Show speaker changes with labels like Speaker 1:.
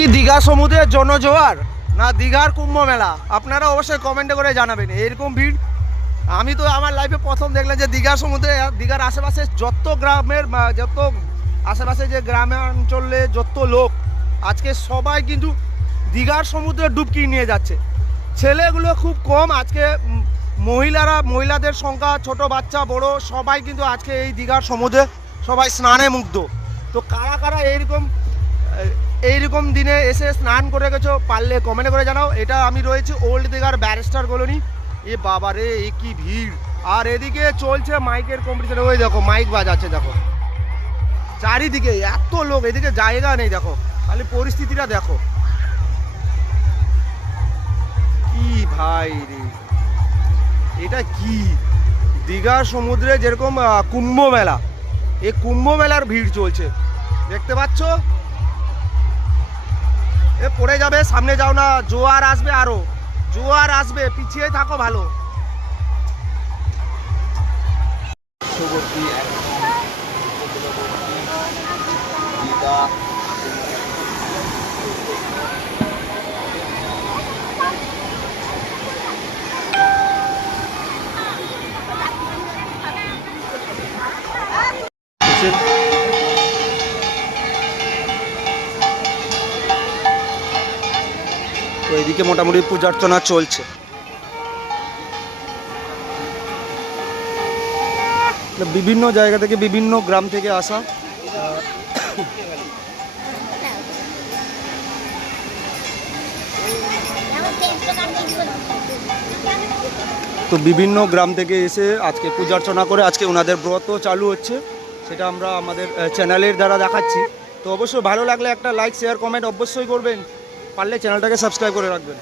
Speaker 1: কি দীঘা সমুদ্রের জনজোয়ার না দীঘার কুম্ভ মেলা? আপনারা অবশ্যই কমেন্টে করে জানাবেন, এরকম ভিড়। আমি তো আমার লাইফে প্রথম দেখলাম যে দীঘা সমুদ্রে, দীঘার আশেপাশে যত গ্রামের যত আশেপাশে যে গ্রামে, অঞ্চলে যত লোক, আজকে সবাই কিন্তু দীঘার সমুদ্রে ডুবকি নিয়ে যাচ্ছে। ছেলেগুলো খুব কম, আজকে মহিলারা, মহিলাদের সংখ্যা, ছোট বাচ্চা, বড়, সবাই কিন্তু আজকে এই দীঘার সমুদ্রে সবাই স্নানে মুগ্ধ। তো কারা কারা এইরকম এই- এইরকম দিনে এসে স্নান করে গেছো, পারলে কমেন্ট করে জানাও। এটা আমি রয়েছি ওল্ড দীঘার ব্যারিস্টার কলোনি এ বাবা রে, এ কি ভিড়। আর এদিকে চলছে মাইকের কম্পিটিশন ওই দেখো, মাইক বাজাচ্ছে, দেখো। চারিদিকে এত লোক, এদিকে জায়গা নেই, দেখো। খালি পরিস্থিতিটা দেখো। কি ভাই রে। এটা কি? দীঘার সমুদ্রে যেরকম কুম্ভ মেলা। এই কুম্ভ মেলার ভিড় চলছে। দেখতে পাচ্ছ? পড়ে যাবে সামনে যাও না জোয়ার আসবে আরও। জোয়ার আসবে পিছিয়ে থাকো ভালো। তো এদিকে মোটামুটি পূজা অর্চনা চলছে বিভিন্ন জায়গা থেকে বিভিন্ন গ্রাম থেকে আসা। তো বিভিন্ন গ্রাম থেকে এসে আজকে পূজা অর্চনা করে, আজকে ওনাদের ব্রত চালু হচ্ছে। সেটা আমরা আমাদের চ্যানেলের দ্বারা দেখাচ্ছি। তো অবশ্যই ভালো লাগলে একটা লাইক শেয়ার কমেন্ট অবশ্যই করবেন। পারলে চ্যানেলটাকে সাবস্ক্রাইব করে রাখবেন।